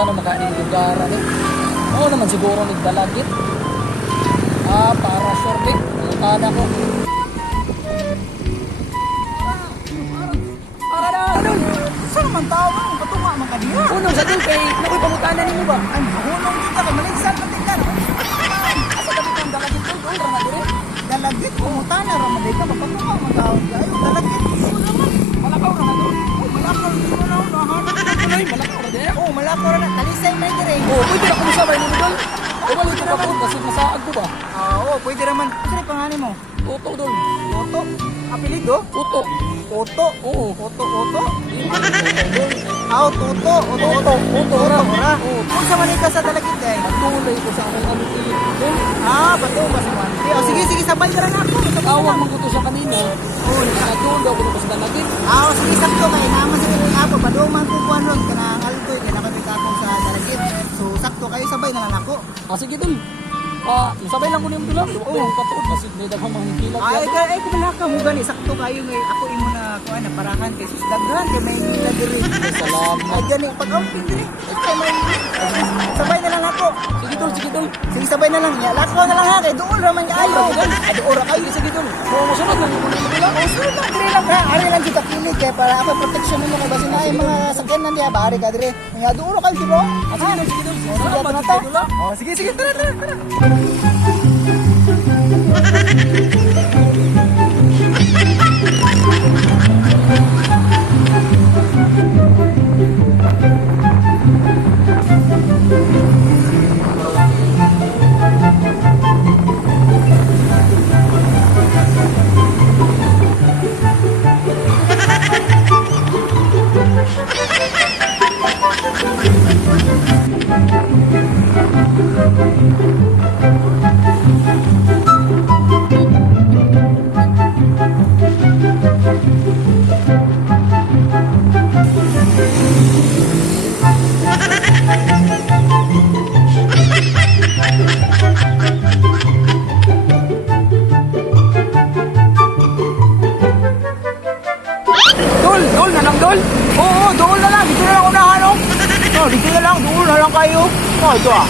sana makain yung lugar eh. Oo naman siguro nagdalagit. Para sure din. Tanda ko. Para na, ano? Saan naman tao mo? Patunga man ka diha. Unong sa dul kay nakoy pangutanan nimo ba? Ay, mahunong kita ka. Malinsan pa tingnan. Asa dapat ang dalagit dul? Dul ra na dire. Dalagit, pumutan na ramaday ka. Patunga man tao. Ayaw, dalagit. Oo naman. Malakaw ra na dul. Oh, malakaw. Hindi mo na unahan. Tuloy malakaw ra dire. Oh, malakaw na. Talisay may dire. Oh, pwede na kumusabay nimo dul. Wala ko pa kasi masaag ko ba? Oo, pwede naman. Sino pangalan mo? Uto dul. Toto? Apelido? Uto. Toto? Oo. Toto, Toto? Dul. Ah, Toto. Toto. Toto ra. Ora. Kung sa manita sa dalagit eh. Matulay ko sa akong ano pilit dul. Ah, bato ba si Manti? Oh, sige, sabay ka rin ako. Tawag man ko to sa kanina. Oo, nakatulog daw ko to sa dalagit. Ah, sige, sakto kay naman sa kanya ako. Paduman ko kuan ron kanang altoy kay nakabita ako sa dalagit. So, sakto kayo sabay na lang ako. Sige dul. Sabay lang ko niyong dulang. Oo, katuod kasi may daghang manghikilat. Ay, kumalaka mo gani. Sakto kayo ngay ako imo na kuan na parahan kay sus daghan kay may nila diri. Salamat. Ay, gani pag-outing diri. Kay may sabay na lang ako. Sige dul, sige dul. Sige, sabay na lang. Ya, lako na lang ha kay duol ra man kaayo. Ay, duol ra kayo. Sige dul. Oo, masunod lang ko niyong dulang. Oh, sunod lang diri lang ha. Ari lang kita kilig kay para ako protection mo kay basi na ay mga sakyanan diha ba ari ka diri. Nga duol ra kayo diro. Sige dul, sige dul. Salamat Salamat na sa dulang. Oh, sige, tara. Dul na lang dul. Oo, doon na lang. Dito na lang unahan, oh. Oh, dito na lang. Doon na lang kayo. Oh, ito ah.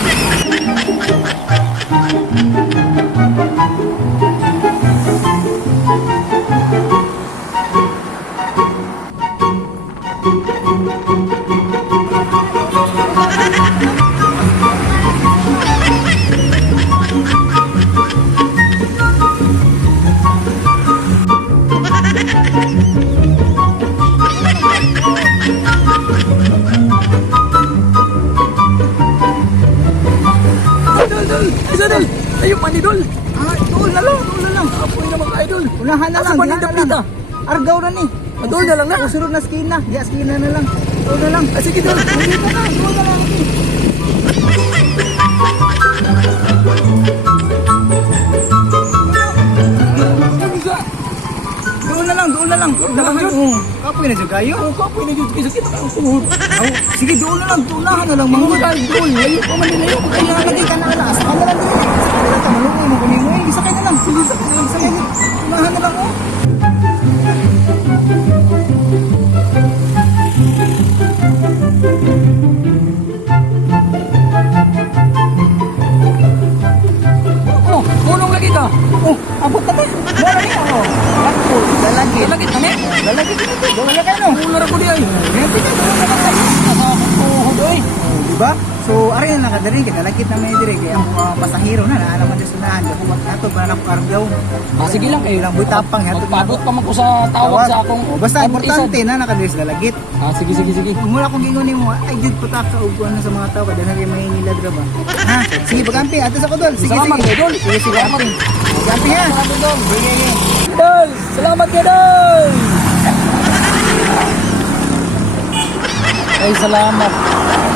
Dul. Isa dul. Ayun man ni dul. Ah, doon na lang. Apoy naman ka idol. Unahan na lang. Asa man diyan yung na dapita? lang. Argaw na ni. Dul na lang na. Usunod na skina. Diya, skina na lang. Doon na lang. Sige dul. Dito na. Doon na lang. Doon na lang. Kapoy na dyan kayo. Oo, kapoy na yun. Kisa kita ang tuhod. Sige, doon na lang. Unahan na lang. Mga Mga dahil dul. Layo pa man nilayo. kaya nalagay ka na alas. Ano lang din. Sakay na lang. Malungay mo kunin mo. Sakay na lang. Sige, sakay na lang. Sakay na. Unahan na lang, oh. Oh, punong lagi ka. Oh, abot ka tayo. Wala niya, oh. Lako, dalagit. Lagi kami. Dalagit dito. Doon na kayo, no? Ular ako di ay. Ganti ka, doon na lang kayo. Tuhod ay. Oh, diba? So, ari na nakadiri. Dalagit na may diri. Kaya ang pasahero na. Naalaman din sunahan. Ako magkato ba na ako kargaw. Sige lang kayo. Ilang butapang. Magpabot pa man ko sa tawag sa akong. Oh, basta importante na nakadiri sa dalagit. Sige. Mula kong gingon mo, ay jud putak ka ug ano sa mga tao kada na may nila dra ba. Ha? Sige bagampi ato sa kodol. Sige Salamat, sige. Idol. Sige bagampi. Bagampi ha. Sige. Dol, salamat ka dol. Ay salamat.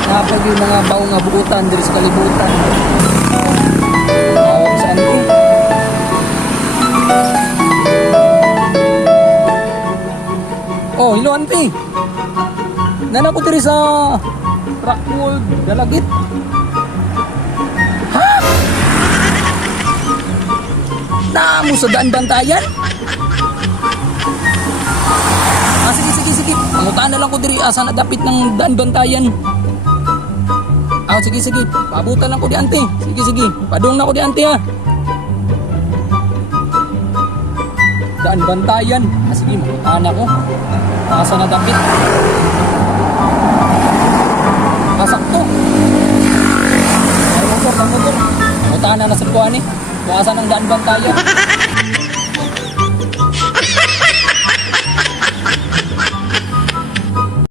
Napag yung mga baong nga buutan diri sa kalibutan. Tawag sa anti. Oh, hello auntie. Nana ko diri sa Rockwood, Dalagit. Ha? Namo sa daan bantayan? Sige. Pangutaan na lang ko diri asa na dapit ng daan bantayan. Ah, sige, sige. Paabutan lang ko di ante. Sige, sige. Padung na ko di ante ha. Daan bantayan. Ah, sige, makitaan ako. Nakasa na dapit. Kasakto. Ay, motor. Mutahan na nasa kuha ni. Bukasan ang daan bantayan.